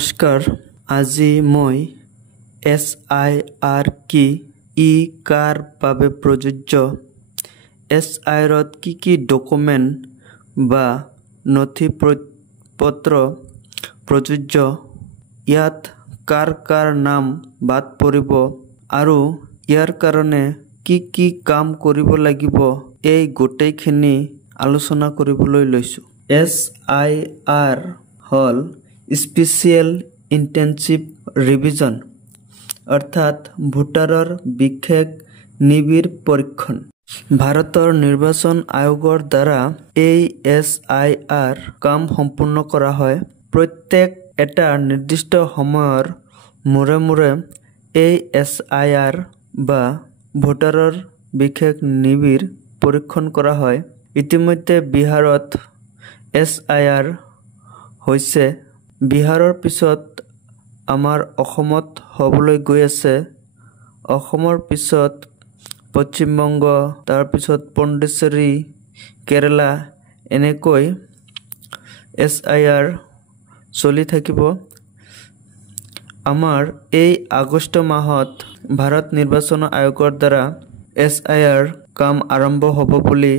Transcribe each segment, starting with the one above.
নমস্কাৰ আজি মই SIR কি কাৰ বাবে প্ৰযোজ্য SIR কি ডকুমেণ্ট বা নথি পত্ৰ প্ৰযোজ্য ইয়াত কাৰ নাম বাদ পৰিব আৰু ইয়াৰ কাৰণে কি কাম কৰিব লাগিব এই গোটেইখিনি আলোচনা কৰিবলৈ লৈছোঁ। SIR হল স্পেচিয়েল ইণ্টেনচিভ ৰিভিজন অৰ্থাৎ ভোটাৰৰ বিশেষ নিবিড় পৰীক্ষণ। ভাৰতৰ নিৰ্বাচন আয়োগৰ দ্বাৰা এই SIR কাম সম্পূৰ্ণ কৰা হয়। প্ৰত্যেক এটা নিৰ্দিষ্ট সময়ৰ মূৰে এই SIR বা ভোটাৰৰ বিশেষ নিবিড় পৰীক্ষণ কৰা হয়। ইতিমধ্যে বিহাৰত SIR হৈছে। বিহাৰৰ পিছত আমাৰ অসমত হ'বলৈ গৈ আছে। অসমৰ পিছত পশ্চিমবংগ, তাৰপিছত পণ্ডিচেৰী, কেৰেলা এনেকৈ SIR চলি থাকিব। আমাৰ এই আগষ্ট মাহত ভাৰত নিৰ্বাচন আয়োগৰ দ্বাৰা SIR কাম আৰম্ভ হ'ব বুলি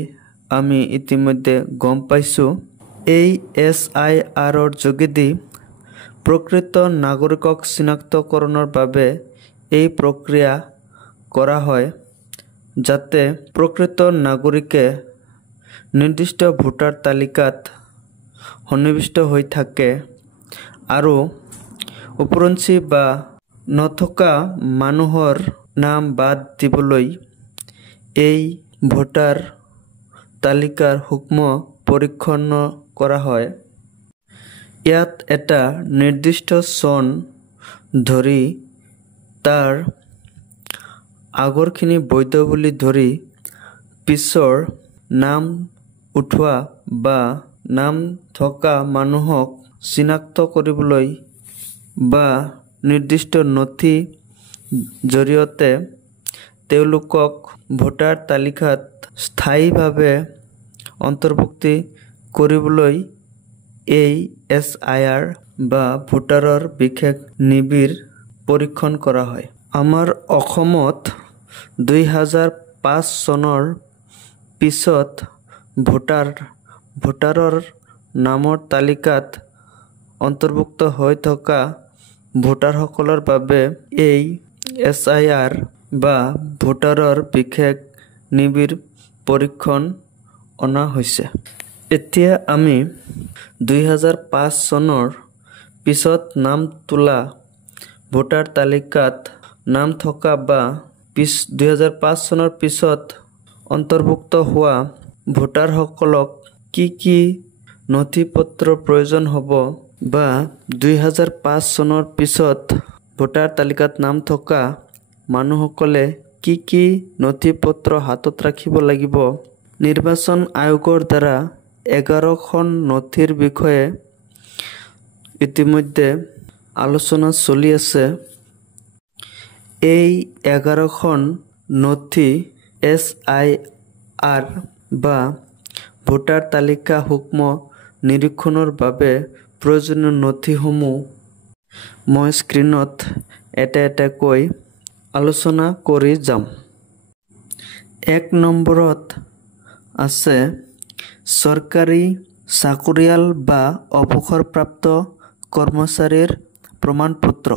আমি ইতিমধ্যে গম পাইছোঁ। এই SIRৰ যোগেদি প্ৰকৃত নাগৰিকক চিনাক্তকৰণৰ বাবে এই প্ৰক্ৰিয়া কৰা হয় যাতে প্ৰকৃত নাগৰিকে নিৰ্দিষ্ট ভোটাৰ তালিকাত সন্নিৱিষ্ট হৈ থাকে আৰু উপৰঞ্চি বা নথকা মানুহৰ নাম বাদ দিবলৈ এই ভোটাৰ তালিকাৰ সূক্ষ্ম পৰীক্ষণ কৰা হয়। ইয়াত এটা নিৰ্দিষ্ট চন ধৰি তাৰ আগৰখিনি বৈধ বুলি ধৰি পিছৰ নাম উঠোৱা বা নাম থকা মানুহক চিনাক্ত কৰিবলৈ বা নিৰ্দিষ্ট নথি জৰিয়তে তেওঁলোকক ভোটাৰ তালিকাত স্থায়ীভাৱে অন্তৰ্ভুক্তি কৰিবলৈ এই SIR বা ভোটাৰৰ বিশেষ নিবিড় পৰীক্ষণ কৰা হয়। আমাৰ অসমত 2005 চনৰ পিছত ভোটাৰৰ নামৰ তালিকাত অন্তৰ্ভুক্ত হৈ থকা ভোটাৰসকলৰ বাবে এই SIR বা ভোটাৰৰ বিশেষ নিবিড় পৰীক্ষণ অনা হৈছে। এতিয়া আমি 2005 চনৰ পিছত নাম তোলা ভোটাৰ তালিকাত নাম থকা বা 2005 চনৰ পিছত অন্তৰ্ভুক্ত হোৱা ভোটাৰসকলক কি নথি পত্ৰৰ প্ৰয়োজন হ'ব বা 2005 চনৰ পিছত ভোটাৰ তালিকাত নাম থকা মানুহসকলে কি নথি পত্ৰ হাতত ৰাখিব লাগিব। নিৰ্বাচন আয়োগৰ দ্বাৰা 11খন নথিৰ বিষয়ে ইতিমধ্যে আলোচনা চলি আছে। এই 11খন নথি SIR বা ভোটাৰ তালিকা সূক্ষ্ম নিৰীক্ষণৰ বাবে প্ৰয়োজনীয় নথিসমূহ মই স্ক্ৰীনত এটা এটাকৈ আলোচনা কৰি যাম। 1 নম্বৰত আছে চৰকাৰী চাকৰিয়াল বা অৱসৰপ্ৰাপ্ত কৰ্মচাৰীৰ প্ৰমাণপত্ৰ,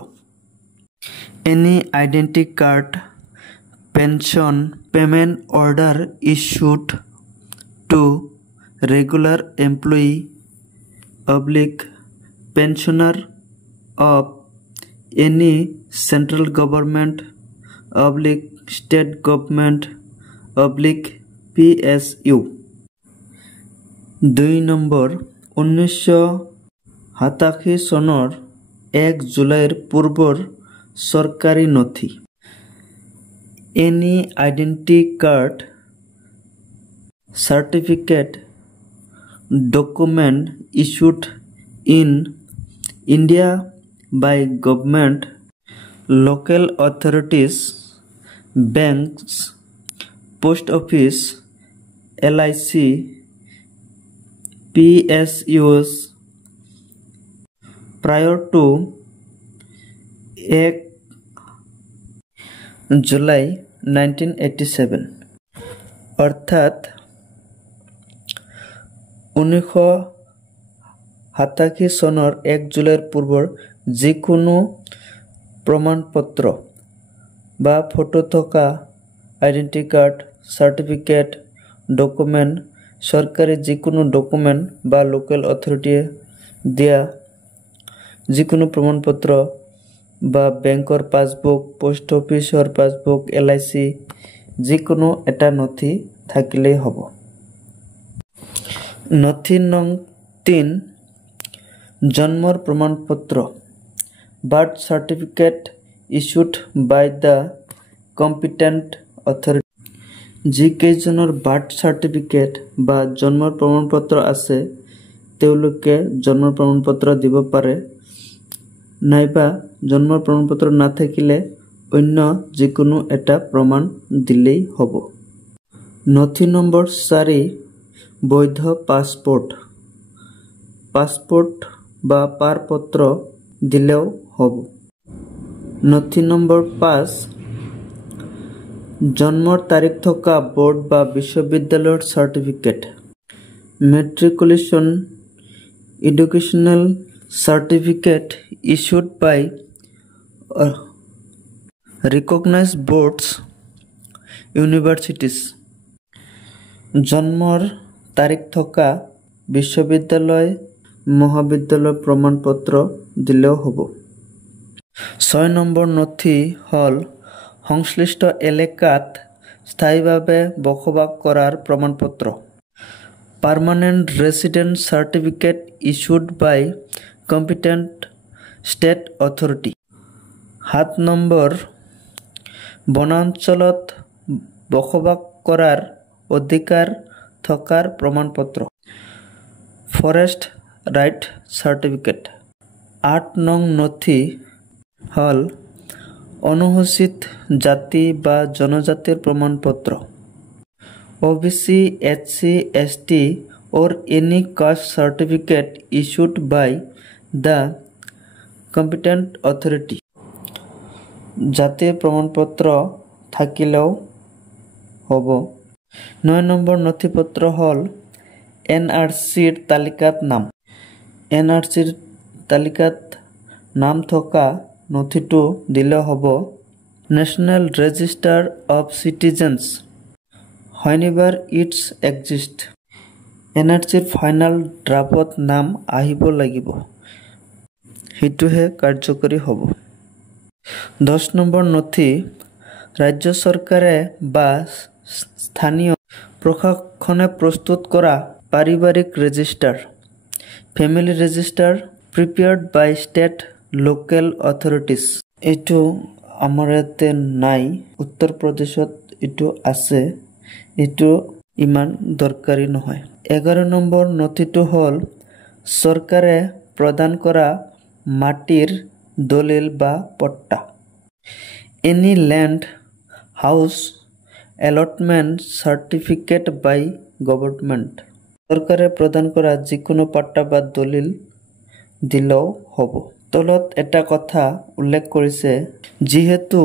any identity card, pension payment order issued to regular employee / pensioner of any central government / state government / PSU। 2 number 1987 চনৰ 1 জুলাইৰ পূৰ্বৰ চৰকাৰী নথি, any identity card, certificate, document issued in India by government, local authorities, banks, post office, LIC, PSUs, prior to 1 July 1987 অর্থাৎ 1987 চনৰ 1 জুলাইৰ পূৰ্বৰ যিকোনো প্ৰমাণপত্ৰ বা ফটো থকা আইডেন্টি কাৰ্ড সাৰ্টিফিকেট ডকুমেন্ট সৰকাৰি যিকোনো ডকুমেন্ট বা লোকাল অথৰিটিয়ে দিয়া যিকোনো প্ৰমাণপত্ৰ বা ব্যাংকৰ পাসবুক পোস্ট অফিসৰ পাসবুক LIC যিকোনো এটা নথি থাকিলেই হ'ব। নথি নং 3 জন্মৰ প্ৰমাণপত্ৰ birth certificate issued by the competent authority যিকেইজনৰ বাৰ্থ সাৰ্টিফিকেট বা জন্মৰ প্ৰমাণপত্ৰ আছে তেওঁলোকে জন্মৰ প্ৰমাণপত্ৰ দিব পাৰে নাইবা জন্মৰ প্ৰমাণপত্ৰ নাথাকিলে অন্য যিকোনো এটা প্ৰমাণ দিলেই হ'ব। নথি নম্বৰ 4 বৈধ পাসপোৰ্ট বা পাৰপত্ৰ দিলেও হ'ব। নথি নম্বৰ 5 জন্মৰ তাৰিখ থকা বোৰ্ড বা বিশ্ববিদ্যালয়ৰ certificate matriculation educational certificate issued by recognized boards universities জন্মৰ তাৰিখ থকা বিশ্ববিদ্যালয় মহাবিদ্যালয় প্ৰমাণপত্ৰ দিলেও হ'ব। 6 নম্বৰ নথি হল সংশ্লিষ্ট এলেকাত স্থায়ীভাৱে বসবাস কৰাৰ প্ৰমাণপত্ৰ পাৰ্মানেন্ট ৰেসিডেন্ট সাৰ্টিফিকেট ইস্যুড বাই কম্পিটেন্ট স্টেট অথৰিটি। 7 নম্বৰ বনাঞ্চলত বসবাস কৰাৰ অধিকাৰ থকাৰ প্ৰমাণপত্ৰ ফৰেষ্ট ৰাইট সাৰ্টিফিকেট। 8 নং নথি হল অনুসূচিত জাতি বা জনজাতিৰ প্ৰমাণপত্ৰ OBC SC ST or any caste certificate issued by the competent authority জাতিৰ প্ৰমাণপত্ৰ থাকিলেও হ'ব। 9 নম্বৰ নথিপত্ৰ হল NRCৰ তালিকাত নাম NRCৰ তালিকাত নাম থকা নথিটো দিলে হ'ব। National Register of Citizens whenever it's exist NRCৰ ফাইনাল ড্ৰাফট নাম আহিব লাগিব হেতুহে কাৰ্যকৰী হ'ব। 10 নম্বৰ নথি ৰাজ্য চৰকাৰে বা স্থানীয় প্ৰশাসনে প্ৰস্তুত কৰা পাৰিবাৰিক register family register prepared by state local authorities এইটো আমাৰ ইয়াতে নাই উত্তৰ প্ৰদেশত এইটো আছে এইটো ইমান দৰকাৰী নহয়। 11 নম্বৰ নথিটো হল চৰকাৰে প্ৰদান কৰা মাটিৰ দলিল বা পট্টা any land house allotment certificate by government চৰকাৰে প্ৰদান কৰা যিকোনো পট্টা বা দলিল দিলেও হ'ব। তলত এটা কথা উল্লেখ কৰিছে যিহেতু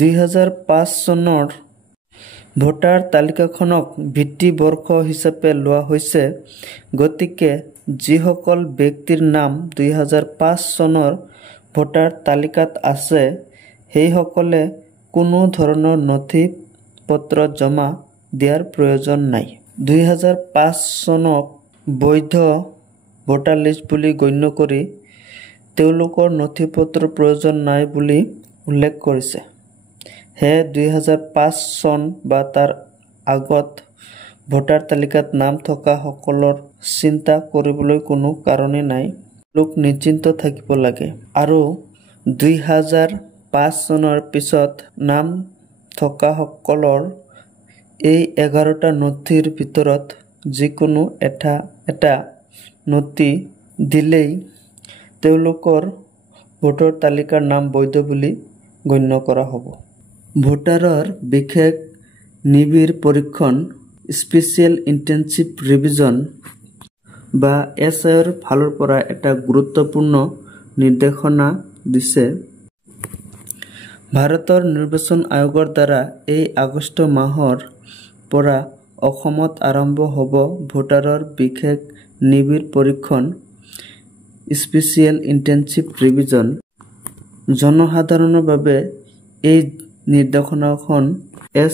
2005 চনৰ ভোটাৰ তালিকাখনক ভিত্তি বৰ্ষ হিচাপে লোৱা হৈছে গতিকে যিসকল ব্যক্তিৰ নাম 2005 চনৰ ভোটাৰ তালিকাত আছে সেইসকলে কোনো ধৰণৰ নথি পত্ৰ জমা দিয়াৰ প্ৰয়োজন নাই। 2005 চনক বৈধ ভোটাৰ লিষ্ট বুলি গণ্য কৰি তেওঁলোকৰ নথি পত্ৰৰ প্ৰয়োজন নাই বুলি উল্লেখ কৰিছে। হে 2005 চন বা তাৰ আগত ভোটাৰ তালিকাত নাম থকা সকলৰ চিন্তা কৰিবলৈ কোনো কাৰণেই নাই লোক নিশ্চিন্ত থাকিব লাগে আৰু 2005 চনৰ পিছত নাম থকা সকলৰ এই 11টা নথিৰ ভিতৰত যিকোনো এটা নথি দিলেই তেওঁলোকৰ ভোটাৰ তালিকাৰ নাম বৈধ বুলি গণ্য কৰা হ'ব। ভোটাৰৰ বিশেষ নিবিড় পৰীক্ষণ স্পেচিয়েল ইন্টেনসিভ ৰিভিজন বা SIৰ ফালৰ পৰা এটা গুৰুত্বপূৰ্ণ নিৰ্দেশনা দিছে। ভাৰতৰ নিৰ্বাচন আয়োগৰ দ্বাৰা এই আগষ্ট মাহৰ পৰা অসমত আৰম্ভ হ'ব ভোটাৰৰ বিশেষ নিবিড় পৰীক্ষণ স্পেচিয়েল ইণ্টেনচিভ ৰিভিজন। জনসাধাৰণৰ বাবে এই নিৰ্দেশনাখন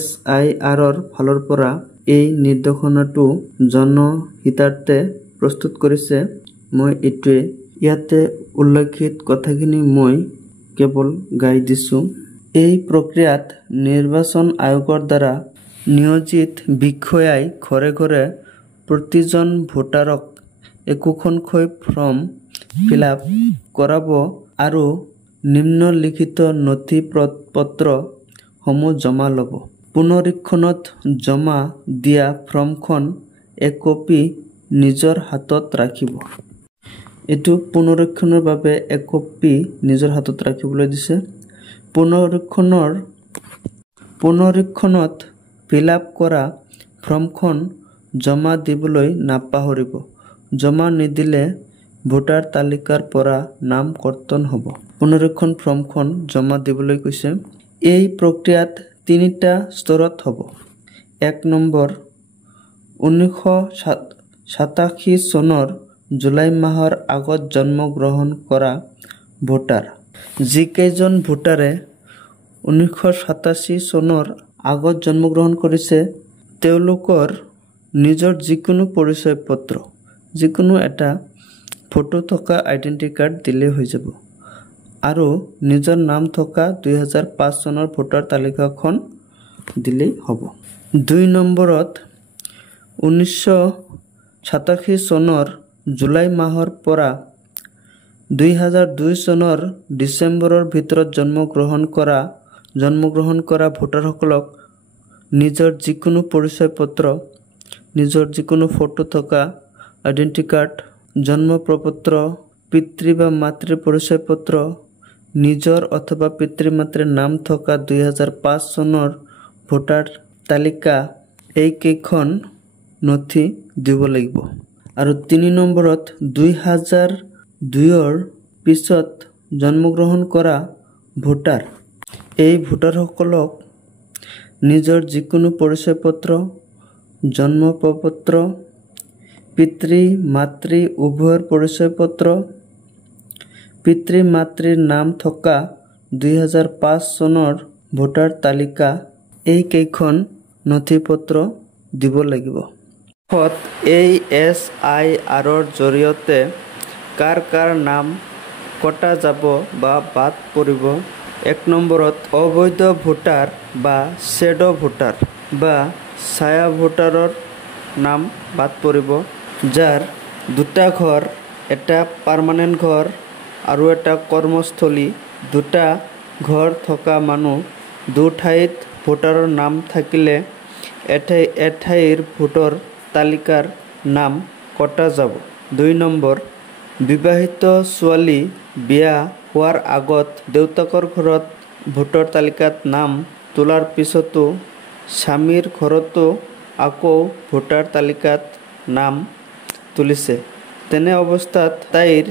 SIRৰ ফালৰ পৰা এই নিৰ্দেশনাটো জনহিতাৰ্থে প্ৰস্তুত কৰিছে। মই এইটোৱে ইয়াতে উল্লেখিত কথাখিনি মই কেৱল গাই দিছোঁ। এই প্ৰক্ৰিয়াত নিৰ্বাচন আয়োগৰ দ্বাৰা নিয়োজিত বিষয়াই ঘৰে ঘৰে প্ৰতিজন ভোটাৰক একোখনকৈ ফৰ্ম ফিলআপ কৰাব আৰু নিম্নলিখিত নথি পত্ৰ সমূহ জমা ল'ব। পুনৰীক্ষণত জমা দিয়া ফৰ্মখন একপি নিজৰ হাতত ৰাখিব। এইটো পুনৰীক্ষণৰ বাবে একপি নিজৰ হাতত ৰাখিবলৈ দিছে। পুনৰীক্ষণত ফিলআপ কৰা ফৰ্মখন জমা দিবলৈ নাপাহৰিব। জমা নিদিলে ভোটাৰ তালিকাৰ পৰা নাম কৰ্তন হ'ব। পুনৰীক্ষণ ফৰ্মখন জমা দিবলৈ কৈছে। এই প্ৰক্ৰিয়াত 3টা স্তৰত হ'ব। 1 নম্বৰ 1987 চনৰ জুলাই মাহৰ আগত জন্মগ্ৰহণ কৰা ভোটাৰ। যিকেইজন ভোটাৰে 1987 চনৰ আগত জন্মগ্ৰহণ কৰিছে তেওঁলোকৰ নিজৰ যিকোনো পৰিচয় পত্ৰ, যিকোনো এটা ফটো থকা আইডেণ্টি কাৰ্ড দিলেই হৈ যাব আৰু নিজৰ নাম থকা 2005 চনৰ ভোটাৰ তালিকাখন দিলেই হ'ব। 2 নম্বৰত 1987 চনৰ জুলাই মাহৰ পৰা 2002 চনৰ ডিচেম্বৰৰ ভিতৰত জন্মগ্ৰহণ কৰা ভোটাৰসকলক নিজৰ যিকোনো পৰিচয় পত্ৰ, নিজৰ যিকোনো ফটো থকা আইডেণ্টি কাৰ্ড, জন্ম প্ৰপত্ৰ, পিতৃ বা মাতৃৰ পৰিচয় পত্ৰ, নিজৰ অথবা পিতৃ মাতৃৰ নাম থকা 2005 চনৰ ভোটাৰ তালিকা এইকেইখন নথি দিব লাগিব। আৰু 3 নম্বৰত 2002ৰ পিছত জন্মগ্ৰহণ কৰা ভোটাৰ। এই ভোটাৰসকলক নিজৰ যিকোনো পৰিচয় পত্ৰ, জন্ম প্ৰপত্ৰ, পিতৃ মাতৃ উভয়ৰ পৰিচয় পত্ৰ, পিতৃ মাতৃৰ নাম থকা 2005 চনৰ ভোটাৰ তালিকা এইকেইখন নথি পত্ৰ দিব লাগিব। এই SIRৰ জৰিয়তে কাৰ কাৰ নাম কটা যাব বা বাদ পৰিব। 1 নম্বৰত অবৈধ ভোটাৰ বা শ্বেডো ভোটাৰ বা ছায়া ভোটাৰৰ নাম বাদ পৰিব, যাৰ 2টা ঘৰ, এটা পাৰ্মানেণ্ট ঘৰ আৰু এটা কৰ্মস্থলী, 2টা ঘৰ থকা মানুহ, 2 ঠাইত ভোটাৰৰ নাম থাকিলে এঠাইৰ ভোটাৰ তালিকাৰ নাম কটা যাব। 2 নম্বৰ বিবাহিত ছোৱালী বিয়া হোৱাৰ আগত দেউতাকৰ ঘৰত ভোটাৰ তালিকাত নাম তোলাৰ পিছতো স্বামীৰ ঘৰতো আকৌ ভোটাৰ তালিকাত নাম তুলিছে, তেনে অৱস্থাত তাইৰ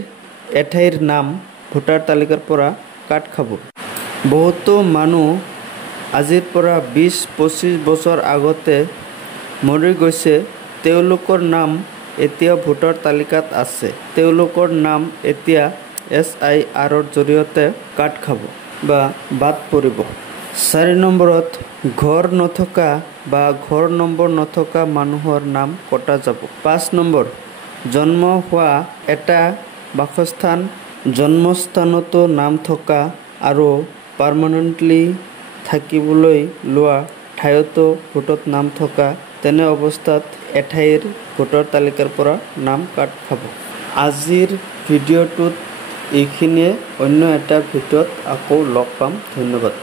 এঠাইৰ নাম ভোটাৰ তালিকাৰ পৰা কাট খাব। বহুতো মানুহ আজিৰ পৰা 20-25 বছৰ আগতে মৰি গৈছে, তেওঁলোকৰ নাম এতিয়া ভোটাৰ তালিকাত আছে, তেওঁলোকৰ নাম এতিয়া SIRৰ জৰিয়তে কাট খাব বা বাদ পৰিব। 4 নম্বৰত ঘৰ নথকা বা ঘৰ নম্বৰ নথকা মানুহৰ নাম কটা যাব। 5 নম্বৰ জন্ম হোৱা এটা বাসস্থান, জন্মস্থানতো নাম থকা আৰু পাৰ্মানেণ্টলি থাকিবলৈ লোৱা ঠাইতো ভোটত নাম থকা, তেনে অৱস্থাত এঠাইৰ ভোটাৰ তালিকাৰ পৰা নাম কাট খাব। আজিৰ ভিডিঅ'টোত এইখিনিয়ে, অন্য এটা ভিডিঅ'ত আকৌ লগ পাম। ধন্যবাদ।